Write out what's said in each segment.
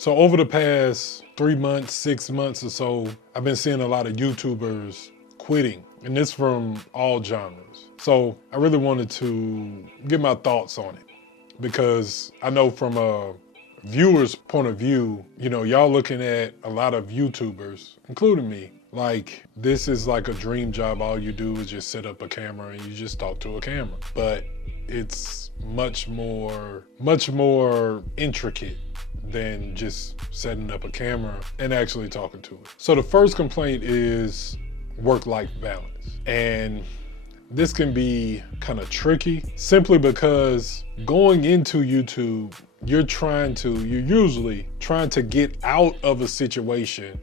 So over the past 3 months, 6 months or so, I've been seeing a lot of YouTubers quitting, and this from all genres. So I really wanted to get my thoughts on it because I know from a viewer's point of view, you know, y'all looking at a lot of YouTubers, including me, like this is like a dream job. All you do is just set up a camera and you just talk to a camera. But it's much more intricate than just setting up a camera and actually talking to it. So the first complaint is work-life balance. And this can be kind of tricky simply because going into YouTube, you're usually trying to get out of a situation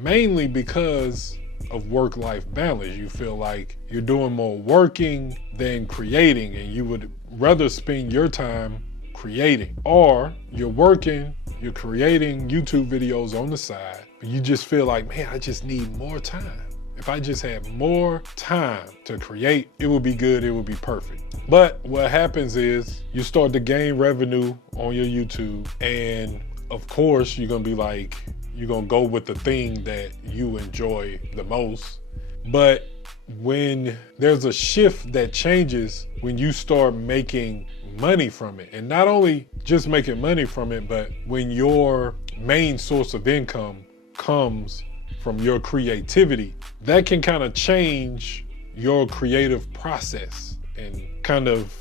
mainly because of work-life balance. You feel like you're doing more working than creating, and you would rather spend your time creating. Or you're working, you're creating YouTube videos on the side, but you just feel like, man, I just need more time. If I just had more time to create, it would be good, it would be perfect. But what happens is you start to gain revenue on your YouTube, and of course you're gonna be like, you're gonna go with the thing that you enjoy the most. But when there's a shift that changes, when you start making money from it, and not only just making money from it, but when your main source of income comes from your creativity, that can kind of change your creative process. And kind of,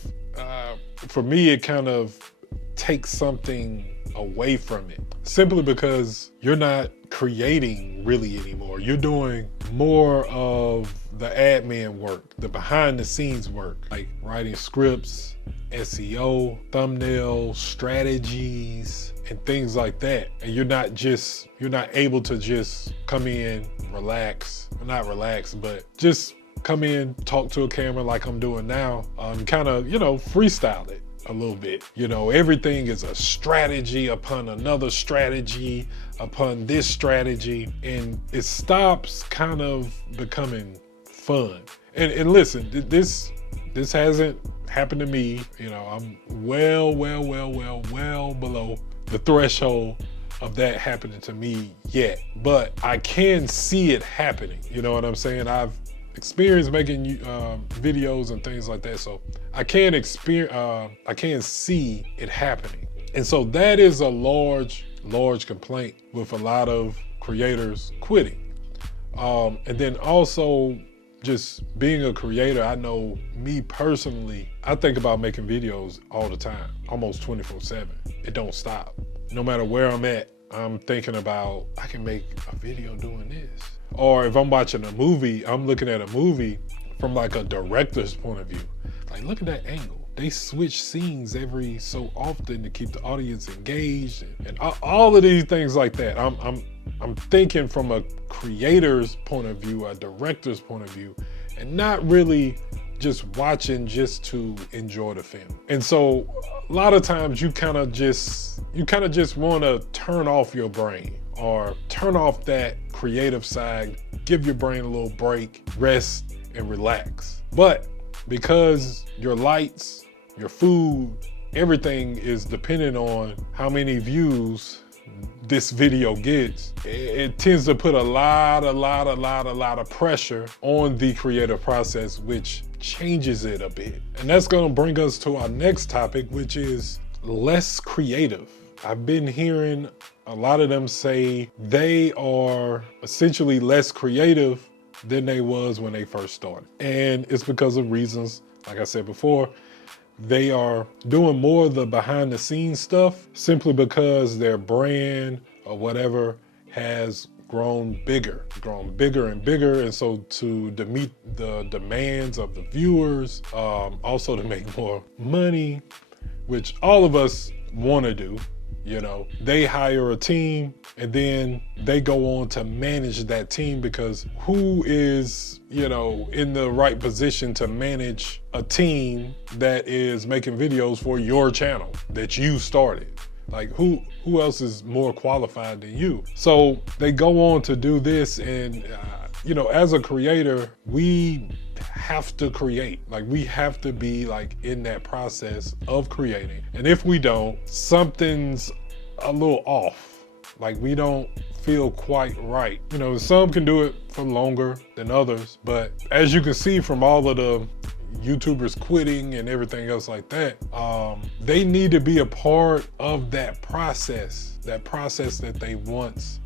for me, it kind of takes something away from it, simply because you're not creating really anymore. You're doing more of the admin work, the behind the scenes work, like writing scripts, SEO, thumbnail strategies, and things like that. And you're not able to just come in, relax, well, not relax, but just come in, talk to a camera like I'm doing now, kind of, you know, freestyle it a little bit. You know, everything is a strategy upon another strategy upon this strategy, and it stops kind of becoming fun. And listen, this hasn't happened to me. You know, I'm well below the threshold of that happening to me yet, but I can see it happening. You know what I'm saying? I've experienced making videos and things like that, so I can see it happening. And so that is a large complaint with a lot of creators quitting. And then also, just being a creator, I know me personally, I think about making videos all the time, almost 24/7. It don't stop. No matter where I'm at, I'm thinking about, I can make a video doing this. Or if I'm watching a movie, I'm looking at a movie from like a director's point of view. Like, look at that angle. They switch scenes every so often to keep the audience engaged, and all of these things like that. I'm thinking from a creator's point of view, a director's point of view, and not really just watching just to enjoy the film. And so a lot of times you kind of just want to turn off your brain, or turn off that creative side, give your brain a little break, rest and relax. But because your lights, your food, everything is dependent on how many views this video gets, it tends to put a lot of pressure on the creative process, which changes it a bit. And that's gonna bring us to our next topic, which is less creative. I've been hearing a lot of them say they are essentially less creative than they was when they first started. And it's because of reasons, like I said before, they are doing more of the behind the scenes stuff simply because their brand or whatever has grown bigger and bigger. And so to meet the demands of the viewers, also to make more money, which all of us want to do, you know, they hire a team and then they go on to manage that team, because who is, you know, in the right position to manage a team that is making videos for your channel that you started? Like, who else is more qualified than you? So they go on to do this, and you know, as a creator, we have to create. Like, we have to be like in that process of creating. And if we don't, something's a little off. Like we don't feel quite right. You know, some can do it for longer than others, but as you can see from all of the YouTubers quitting and everything else like that, they need to be a part of that process that they once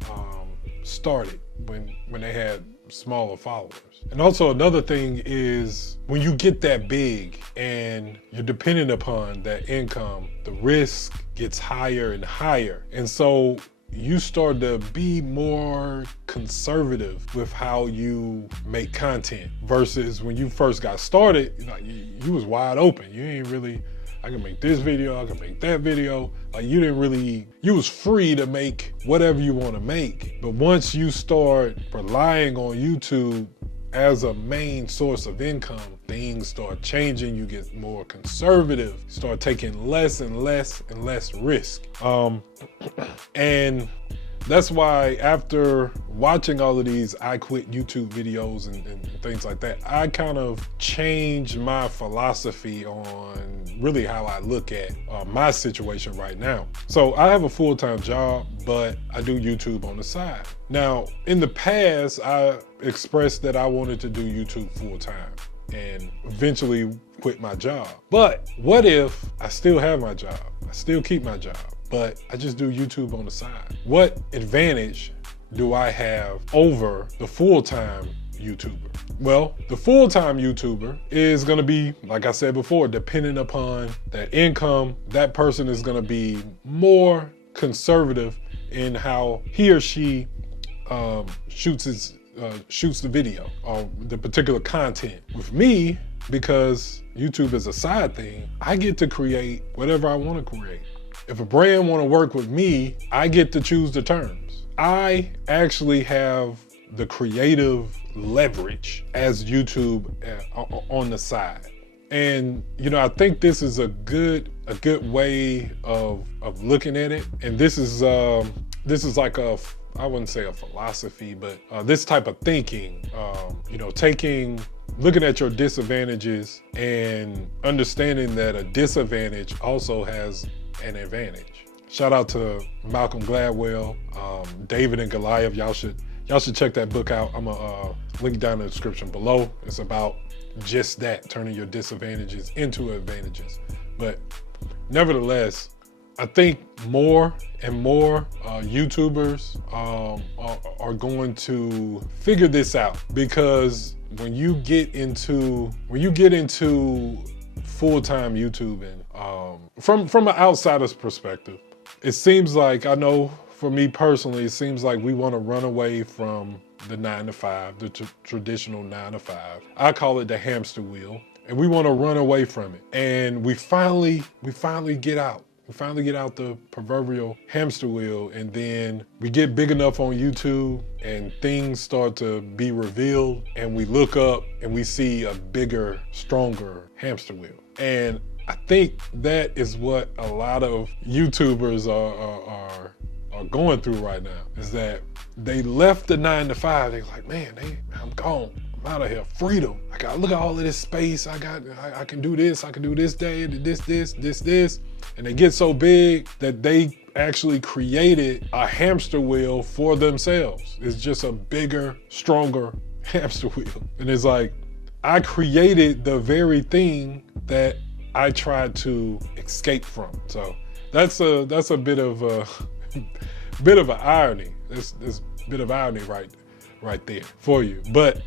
started when they had smaller followers. And also another thing is when you get that big and you're dependent upon that income, the risk gets higher and higher. And so you start to be more conservative with how you make content versus when you first got started, like you was wide open. You ain't really, I can make this video, I can make that video. Like you was free to make whatever you want to make. But once you start relying on YouTube as a main source of income, things start changing. You get more conservative, start taking less and less and less risk. And that's why after watching all of these I quit YouTube videos and things like that, I kind of changed my philosophy on really how I look at my situation right now. So I have a full-time job, but I do YouTube on the side. Now, in the past, I expressed that I wanted to do YouTube full-time and eventually quit my job. But what if I still have my job? I still keep my job, but I just do YouTube on the side. What advantage do I have over the full-time YouTuber? Well, the full-time YouTuber is gonna be, like I said before, dependent upon that income. That person is gonna be more conservative in how he or she shoots the video or the particular content. With me, because YouTube is a side thing, I get to create whatever I want to create. If a brand want to work with me, I get to choose the terms. I actually have the creative leverage as YouTube on the side. And you know, I think this is a good way of looking at it. And this is like I wouldn't say a philosophy, but this type of thinking, you know, looking at your disadvantages and understanding that a disadvantage also has an advantage. Shout out to Malcolm Gladwell, David and Goliath. Y'all should check that book out. I'm gonna link down in the description below. It's about just that, turning your disadvantages into advantages. But nevertheless, I think more and more YouTubers are going to figure this out, because when you get into full-time YouTubing, from an outsider's perspective, it seems like, I know for me personally, it seems like we want to run away from the 9-to-5, the traditional 9-to-5. I call it the hamster wheel, and we want to run away from it. And we finally get out. We finally get out the proverbial hamster wheel, and then we get big enough on YouTube and things start to be revealed, and we look up and we see a bigger, stronger hamster wheel. And I think that is what a lot of YouTubers are going through right now, is that they left the 9-to-5. They're like, man, I'm gone. I'm out of here. Freedom. I got, look at all of this space. I can do this. I can do this day, this. And they get so big that they actually created a hamster wheel for themselves. It's just a bigger, stronger hamster wheel. And it's like, I created the very thing that I tried to escape from. So that's a bit of an irony. There's a bit of irony right there for you. But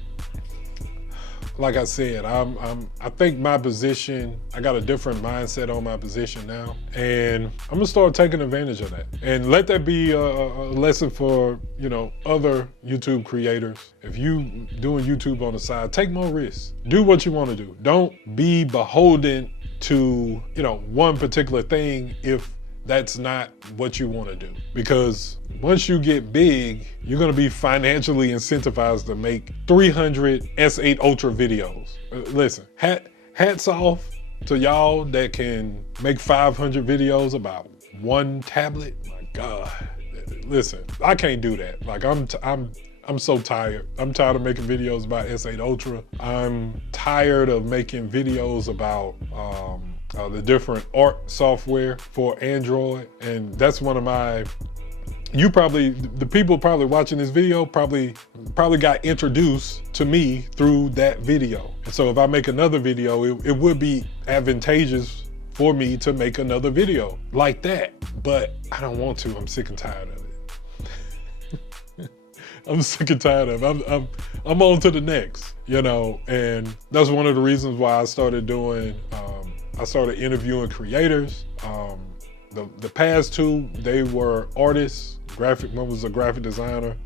like I said, I think my position, I got a different mindset on my position now, and I'm gonna start taking advantage of that. And let that be a lesson for, you know, other YouTube creators. If you doing YouTube on the side, take more risks. Do what you want to do. Don't be beholden to, you know, one particular thing if that's not what you want to do. Because once you get big, you're going to be financially incentivized to make 300 S8 Ultra videos. Listen, hats off to y'all that can make 500 videos about one tablet. My God, listen, I can't do that. Like I'm so tired. I'm tired of making videos about S8 Ultra. I'm tired of making videos about the different art software for Android. And that's one of my the people probably watching this video probably got introduced to me through that video. And so if I make another video, it would be advantageous for me to make another video like that. But I don't want to. I'm sick and tired of it. I'm sick and tired of it. I'm on to the next, you know, and that's one of the reasons why I started doing, I started interviewing creators. The past two, they were artists, one was a graphic designer.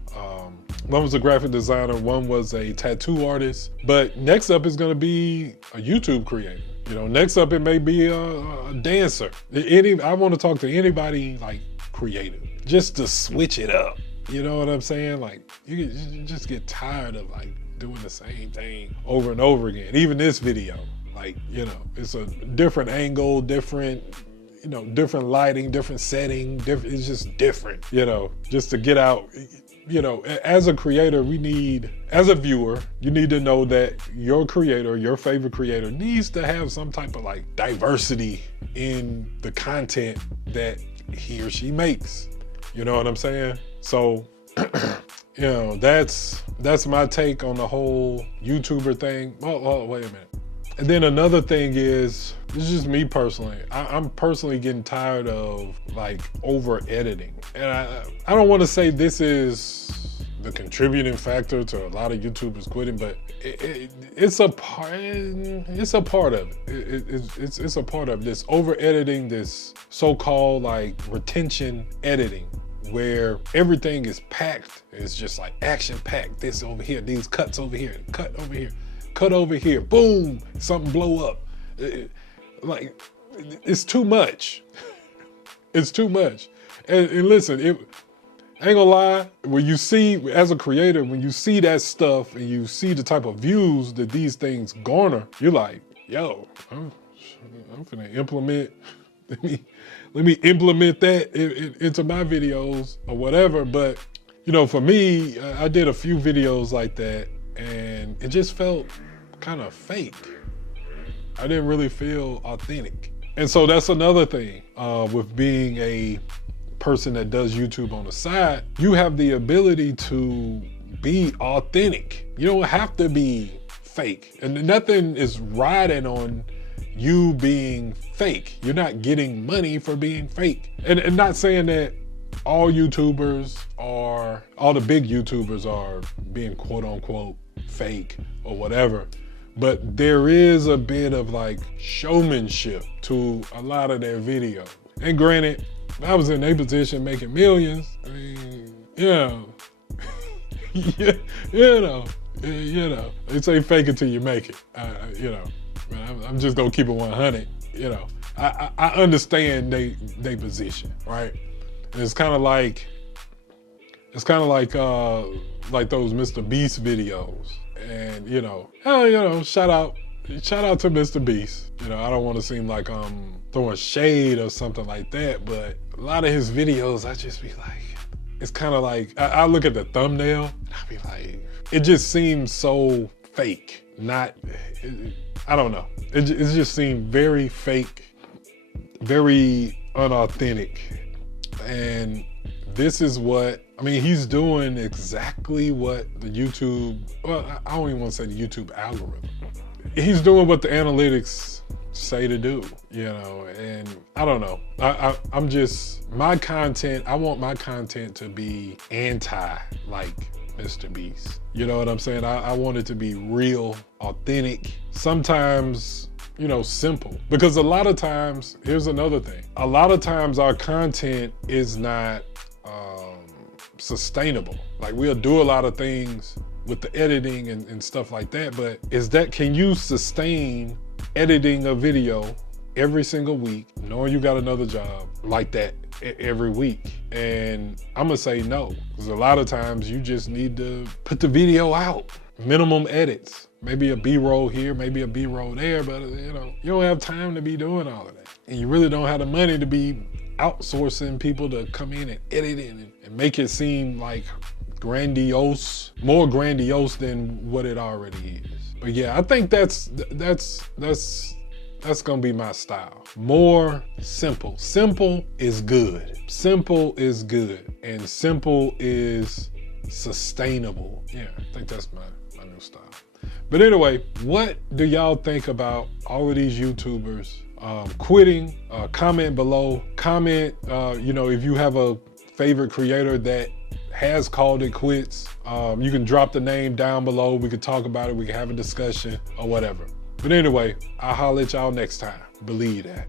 One was a graphic designer, one was a tattoo artist. But next up is gonna be a YouTube creator. You know, next up it may be a dancer. I wanna talk to anybody like creative, just to switch it up. You know what I'm saying? Like, you just get tired of like doing the same thing over and over again. Even this video, like, you know, it's a different angle, different, you know, different lighting, different setting, it's just different, you know, just to get out. You know, as a creator, as a viewer, you need to know that your creator, your favorite creator, needs to have some type of like diversity in the content that he or she makes. You know what I'm saying? So, you know, that's my take on the whole YouTuber thing. Oh, wait a minute. And then another thing is, this is just me personally. I'm personally getting tired of like over editing. And I don't want to say this is the contributing factor to a lot of YouTubers quitting, but it's a part of it. It's a part of this over editing, this so-called like retention editing, where everything is packed. It's just like action packed. This over here, these cuts over here, cut over here. Cut over here, boom, something blow up. Like, it's too much. It's too much. And listen, I ain't gonna lie, when you see, as a creator, when you see that stuff and you see the type of views that these things garner, you're like, yo, I'm finna implement, let me implement that into my videos or whatever. But, you know, for me, I did a few videos like that, and it just felt kind of fake. I didn't really feel authentic. And so that's another thing with being a person that does YouTube on the side. You have the ability to be authentic. You don't have to be fake. And nothing is riding on you being fake. You're not getting money for being fake. And not saying that all YouTubers are, all the big YouTubers are being quote unquote fake or whatever, but there is a bit of like showmanship to a lot of their videos. And granted, if I was in their position making millions, I mean, you know, you know, they say fake it till you make it. You know, I'm just gonna keep it 100. You know, I understand they position, right? And it's kind of like those Mr. Beast videos. And you know, shout out to Mr. Beast. You know, I don't want to seem like I'm throwing shade or something like that, but a lot of his videos, I just be like, it's kind of like, I look at the thumbnail and I be like, it just seems so fake. I don't know. It just seemed very fake, very unauthentic. And this is what, I mean, he's doing exactly what the YouTube, well, I don't even want to say the YouTube algorithm. He's doing what the analytics say to do, you know, and I don't know. I'm just, my content, I want my content to be anti, like Mr. Beast. You know what I'm saying? I want it to be real, authentic, sometimes, you know, simple. Because a lot of times, here's another thing. A lot of times our content is not sustainable. Like, we'll do a lot of things with the editing and stuff like that, but can you sustain editing a video every single week, knowing you got another job like that every week? And I'm gonna say no, because a lot of times you just need to put the video out. Minimum edits, maybe a B-roll here, maybe a B-roll there, but you know, you don't have time to be doing all of that. And you really don't have the money to be outsourcing people to come in and edit it and make it seem like grandiose, more grandiose than what it already is. But yeah, I think that's That's gonna be my style. More simple. Simple is good. Simple is good. And simple is sustainable. Yeah, I think that's my new style. But anyway, what do y'all think about all of these YouTubers quitting? Comment below. Comment, you know, if you have a favorite creator that has called it quits. You can drop the name down below. We could talk about it. We can have a discussion or whatever. But anyway, I'll holler at y'all next time. Believe that.